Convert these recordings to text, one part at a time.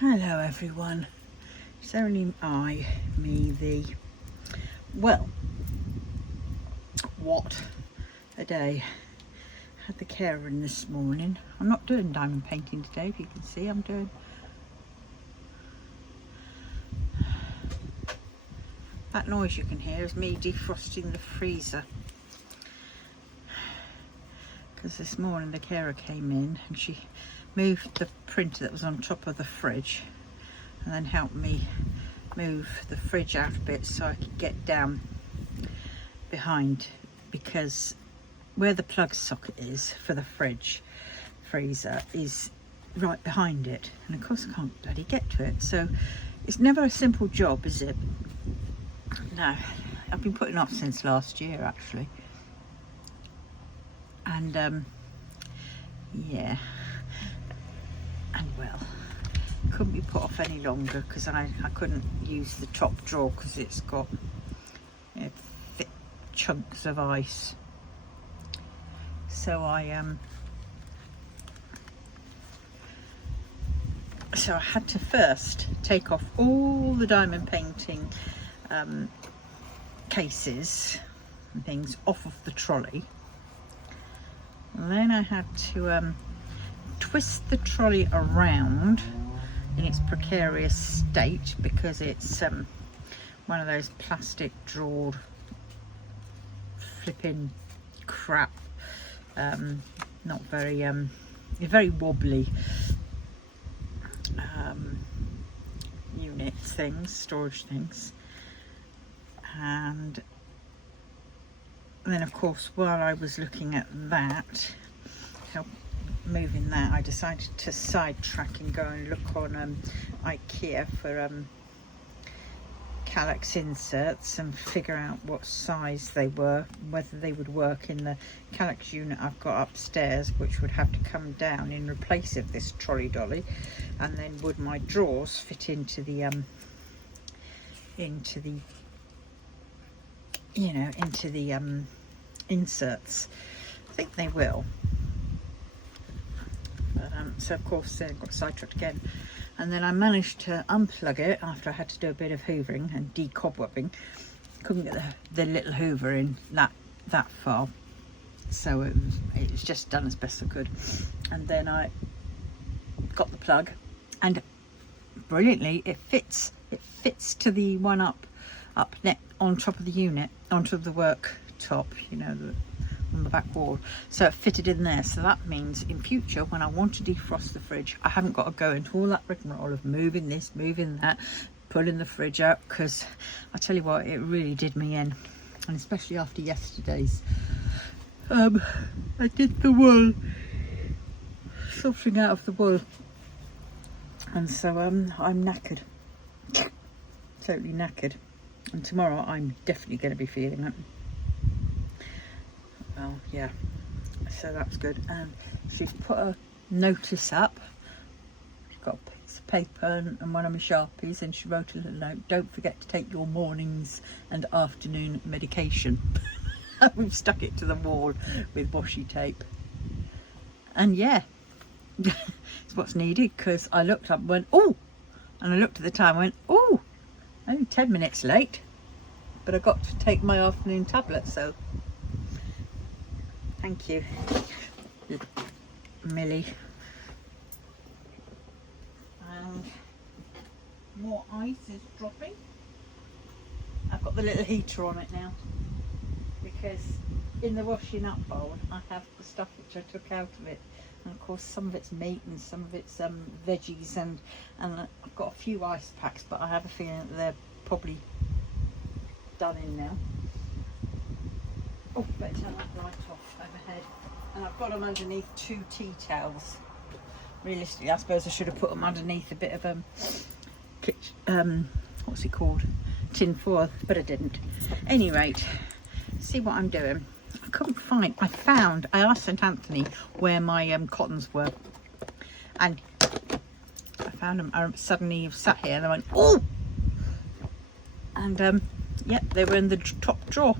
Hello everyone, it's only me, thee. Well, what a day. Had the carer in this morning. I'm not doing diamond painting today, if you can see. I'm doing that noise you can hear is me defrosting the freezer, because this morning the carer came in and she moved the printer that was on top of the fridge and then helped me move the fridge out a bit so I could get down behind, because where the plug socket is for the freezer is right behind it, and of course I can't bloody get to it. So it's never a simple job, is it? No, I've been putting off since last year actually, and yeah, and well, couldn't be put off any longer because I couldn't use the top drawer because it's got, you know, thick chunks of ice. So I had to first take off all the diamond painting cases and things off of the trolley, and then I had to twist the trolley around in its precarious state because it's one of those plastic drawed flipping crap, not very very wobbly units, things, storage things. And then of course, while I was looking at that, moving that, I decided to sidetrack and go and look on IKEA for Kallax inserts and figure out what size they were, whether they would work in the Kallax unit I've got upstairs, which would have to come down in place of this trolley dolly, and then would my drawers fit into the inserts. I think they will. But, so of course then got sidetracked again, and then I managed to unplug it after I had to do a bit of hoovering and decobwebbing. Couldn't get the little hoover in that far, so it was just done as best I could. And then I got the plug, and brilliantly it fits to the one up on top of the unit, onto the worktop, you know, on the back wall. So it fitted in there. So that means in future, when I want to defrost the fridge, I haven't got to go into all that rigmarole of moving this, moving that, pulling the fridge out, because I tell you what, it really did me in. And especially after yesterday's I did the wool, something out of the wool, and so I'm knackered, totally knackered. And tomorrow I'm definitely going to be feeling it. Well, yeah, so that's good. And she's put a notice up. She's got a piece of paper and one of my Sharpies, and she wrote a little note: don't forget to take your mornings and afternoon medication. We've stuck it to the wall with washi tape. And yeah, it's what's needed, because I looked up and went, oh, and I looked at the time and went, oh, only 10 minutes late, but I got to take my afternoon tablet, so thank you, Millie. And more ice is dropping. I've got the little heater on it now, because in the washing up bowl I have the stuff which I took out of it, and of course some of it's meat and some of it's veggies, and I've got a few ice packs, but I have a feeling that they're probably done in now. Oh, better turn that light off overhead. And I've got them underneath 2 tea towels. Realistically, I suppose I should have put them underneath a bit of what's it called, tin foil, but I didn't. Any rate, see what I'm doing. I couldn't find, I asked St Anthony where my cottons were, and I found them. I suddenly sat here and I went, oh, and yep, they were in the top drawer.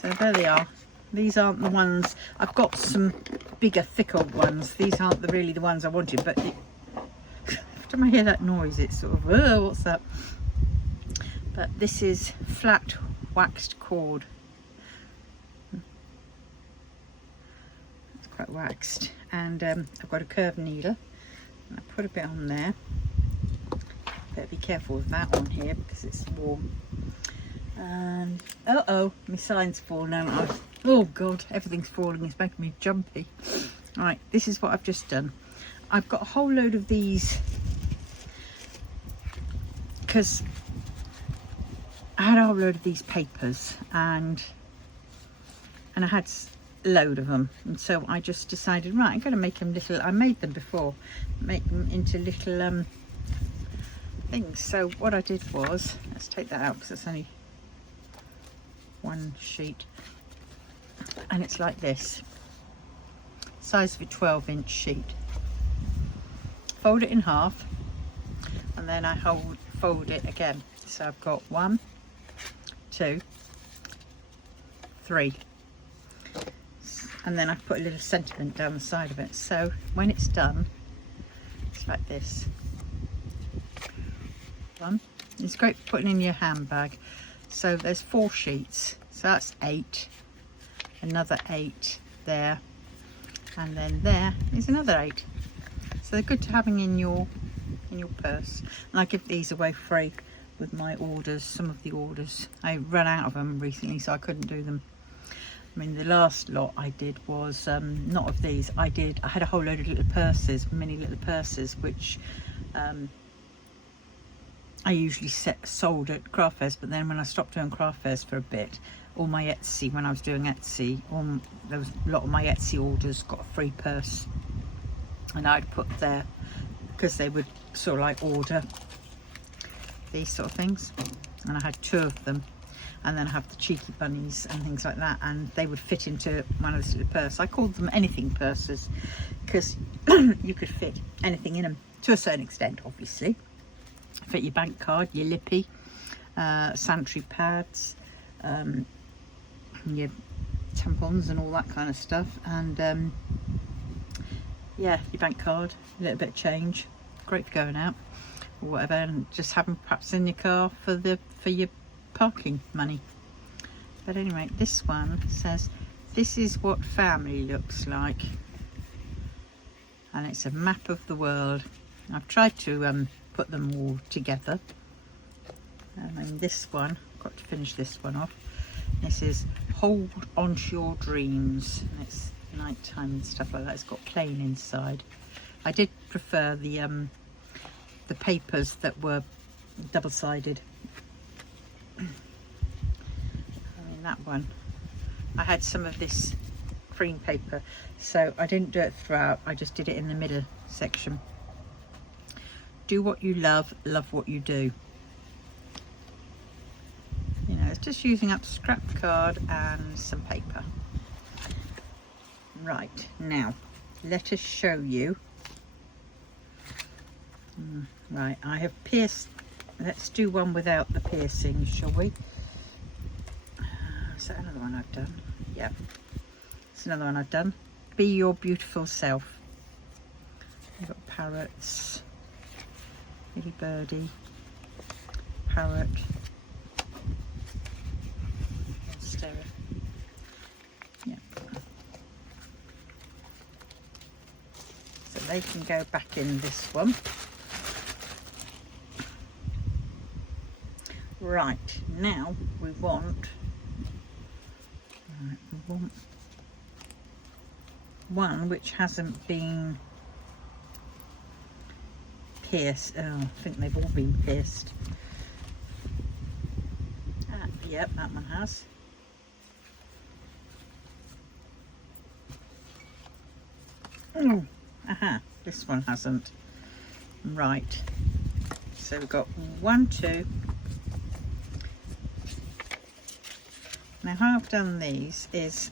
So there they are. These aren't the ones, I've got some bigger, thicker ones. These aren't really the ones I wanted, but time I hear that noise, it's sort of, oh, what's that? But this is flat waxed cord. It's quite waxed, and I've got a curved needle, and I put a bit on there. Better be careful with that on here because it's warm. And oh, my sign's fallen out. Oh god, everything's falling. It's making me jumpy. Right, this is what I've just done. I've got a whole load of these because I had a whole load of these papers, and I had a load of them, and so I just decided, right, I'm going to make them little. I made them before, make them into little things. So what I did was, let's take that out because it's only one sheet, and it's like this, size of a 12-inch sheet. Fold it in half, and then I fold it again. So I've got 1, 2, 3, and then I put a little sentiment down the side of it. So when it's done, it's like this. It's great for putting in your handbag. So there's 4 sheets, so that's 8, another 8 there, and then there is another 8. So they're good to having in your purse. And I give these away free with my orders. Some of the orders, I ran out of them recently, so I couldn't do them. I mean, the last lot I did was not of these. I had a whole load of little purses, mini little purses, which I usually sold at craft fairs, but then when I stopped doing craft fairs for a bit, all my Etsy, when I was doing Etsy, there was a lot of my Etsy orders got a free purse, and I'd put there because they would sort of like order these sort of things, and I had 2 of them, and then I have the cheeky bunnies and things like that, and they would fit into one of this little purse. I called them anything purses because you could fit anything in them to a certain extent, obviously. Fit your bank card, your lippy, sanitary pads, your tampons and all that kind of stuff, and yeah, your bank card, a little bit of change, great for going out or whatever, and just having perhaps in your car for your parking money. But anyway, this one says, this is what family looks like, and it's a map of the world. I've tried to put them all together. I mean, this one, I've got to finish this one off. This is hold on to your dreams, and it's nighttime and stuff like that. It's got plain inside. I did prefer the papers that were double-sided. I mean, that one, I had some of this cream paper, so I didn't do it throughout, I just did it in the middle section. Do what you love, love what you do. You know, it's just using up scrap card and some paper. Right, now let us show you. Right, I have pierced. Let's do one without the piercing, shall we? Is that another one I've done? Yeah, it's another one I've done. Be your beautiful self. You've got parrots, little birdie, parrot, monstera. Yeah. So they can go back in this one. Right, now we want one which hasn't been pierced. Oh, I think they've all been pierced. Yep, that one has. Oh, aha, this one hasn't. Right, so we've got 1, 2. Now how I've done these is,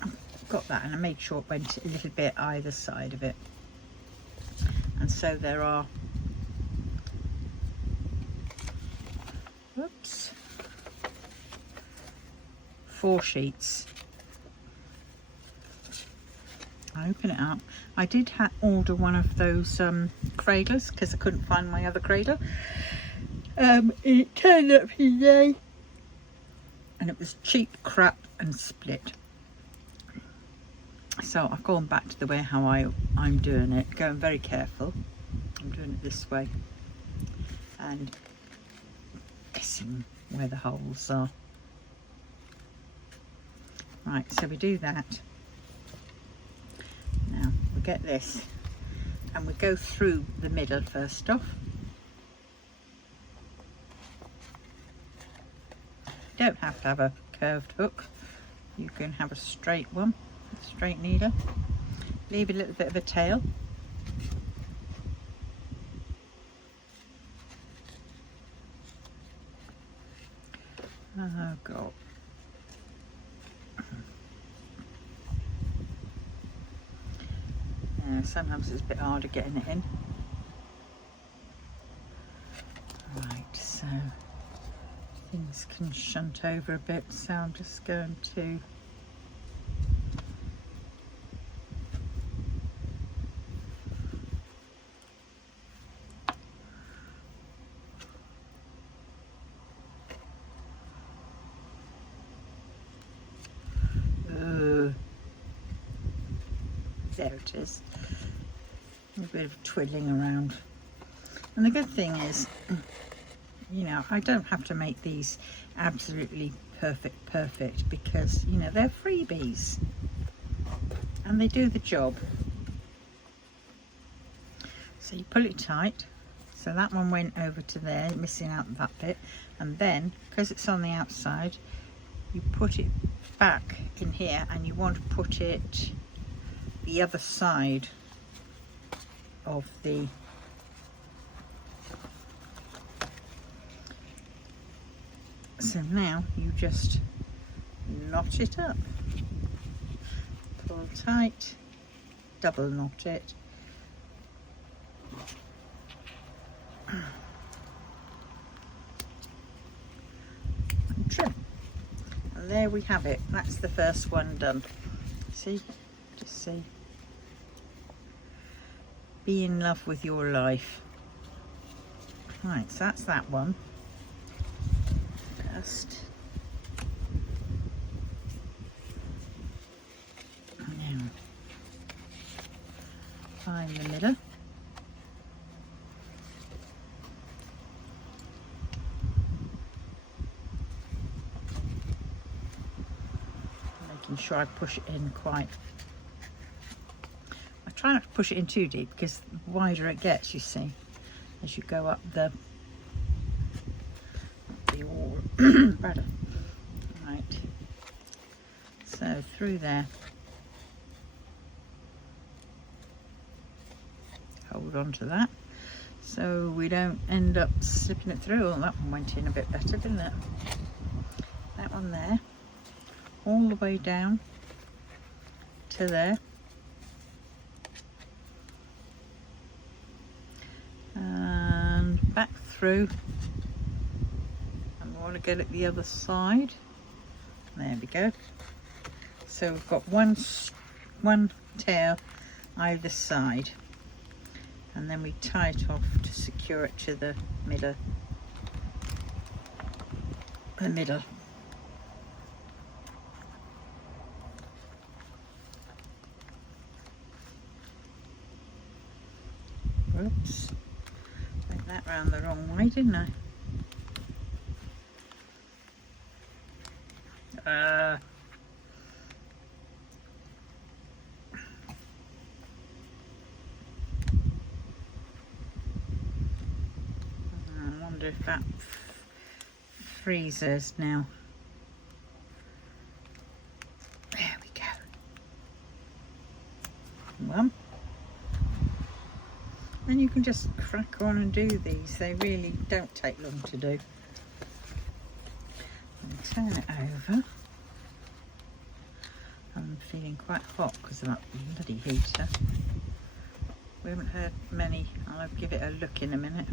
I've got that and I made sure it went a little bit either side of it. And so there are, whoops, 4 sheets. I open it up. I did order one of those cradlers because I couldn't find my other cradle. It turned up today and it was cheap crap and split. So I've gone back to the way how I'm doing it, going very careful. I'm doing it this way and guessing where the holes are. Right, so we do that. Now we get this and we go through the middle first off. You don't have to have a curved hook, you can have a straight one, a straight needle. Leave a little bit of a tail. Oh God. Yeah, sometimes it's a bit harder getting it in. Right, so things can shunt over a bit, so I'm just going to there it is. A bit of twiddling around. And the good thing is, you know, I don't have to make these absolutely perfect because, you know, they're freebies and they do the job. So you pull it tight. So that one went over to there, missing out that bit. And then, because it's on the outside, you put it back in here and you want to put it the other side of the so now you just knot it up, pull tight, double knot it, and trim. And there we have it. That's the first one done. See, just see. Be in love with your life. Right, so that's that one. Just now find the middle. Making sure I push it in quite. I try not to push it in too deep because the wider it gets, you see, as you go up the ladder. Right, so through there, hold on to that so we don't end up slipping it through. Oh, that one went in a bit better, didn't it? That one there, all the way down to there, and back through. And we want to get it the other side. There we go. So we've got one tail either side, and then we tie it off to secure it to the middle. Whoops, went that round the wrong way, didn't I? I wonder if that freezes now. There we go. One. Then you can just crack on and do these. They really don't take long to do. And turn it over. I'm feeling quite hot because of that bloody heater. We haven't heard many. I'll give it a look in a minute.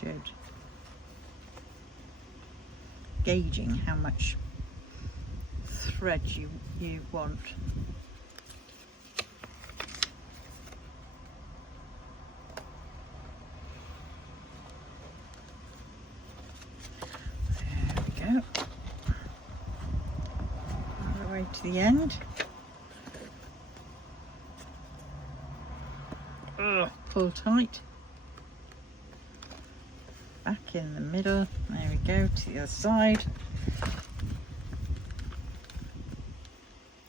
should, gauging how much thread you want. There we go. All the way to the end. Pull tight. Back in the middle. There we go, to the other side.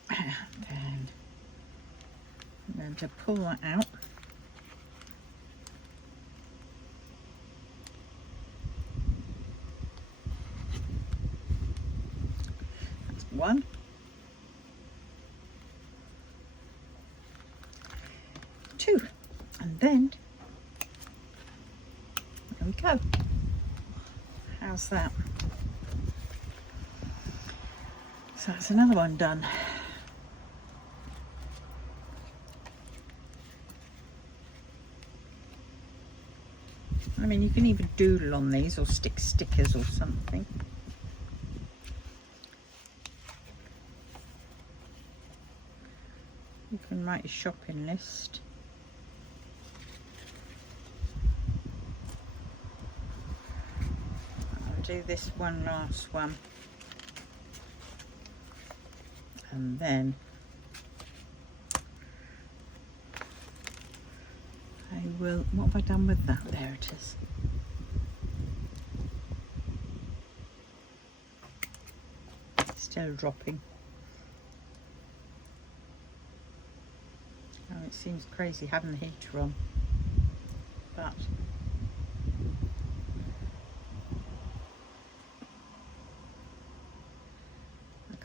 And then I'm going to pull that out. That's one. Two. And then there we go. How's that? So that's another one done. I mean, you can even doodle on these or stick stickers or something. You can write a shopping list. Do this one last one, and then I will, what have I done with that? There it is. Still dropping. Oh, it seems crazy having the heater on, but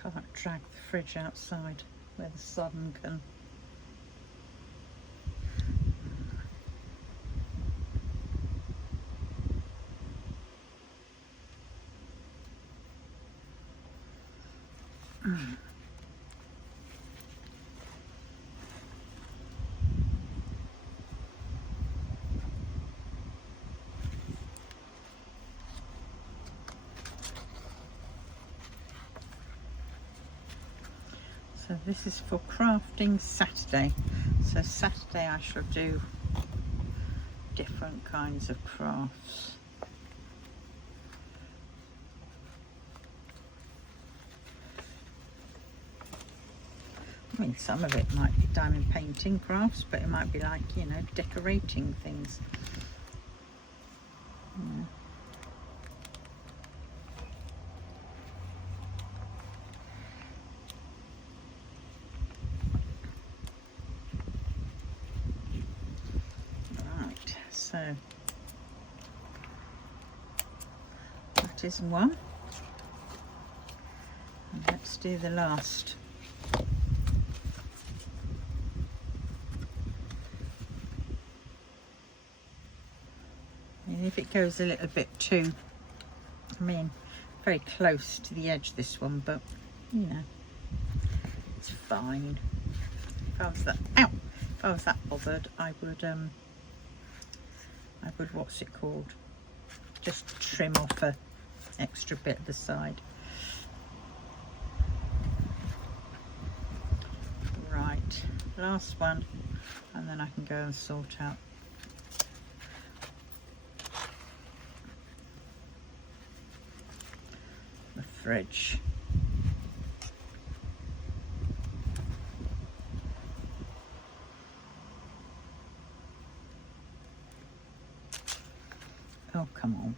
I can't drag the fridge outside where the sun can. So this is for crafting Saturday. So Saturday I shall do different kinds of crafts. I mean, some of it might be diamond painting crafts, but it might be like, you know, decorating things. Yeah. So that is one, and let's do the last. And if it goes a little bit too, I mean, very close to the edge, this one, but you know, it's fine. If I was that, ow, if I was that bothered, I would what's it called, just trim off a extra bit of the side. Right, last one, and then I can go and sort out the fridge. Oh, come on.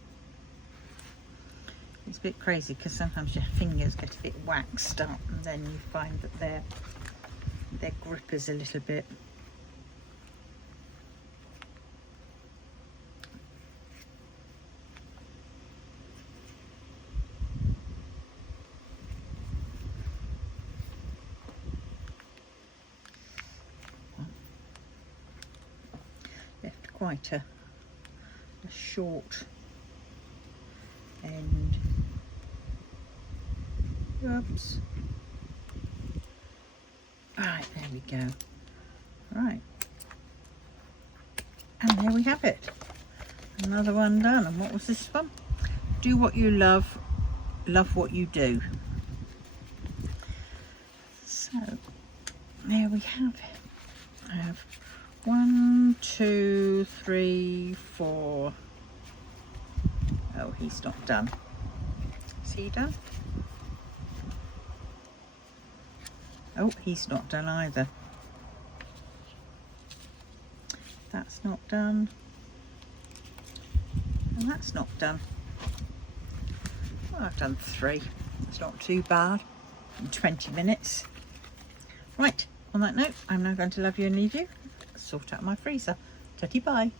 It's a bit crazy because sometimes your fingers get a bit waxed up and then you find that their grip is a little bit. Left quite a short end. Oops. Right, there we go. Right. And there we have it. Another one done. And what was this one? Do what you love, love what you do. So there we have it. I have 1, 2, 3, 4. Oh, he's not done. Is he done? Oh, he's not done either. That's not done. And that's not done. Well, I've done 3. It's not too bad in 20 minutes. Right, on that note, I'm now going to love you and leave you. Sort out my freezer. Tutty bye.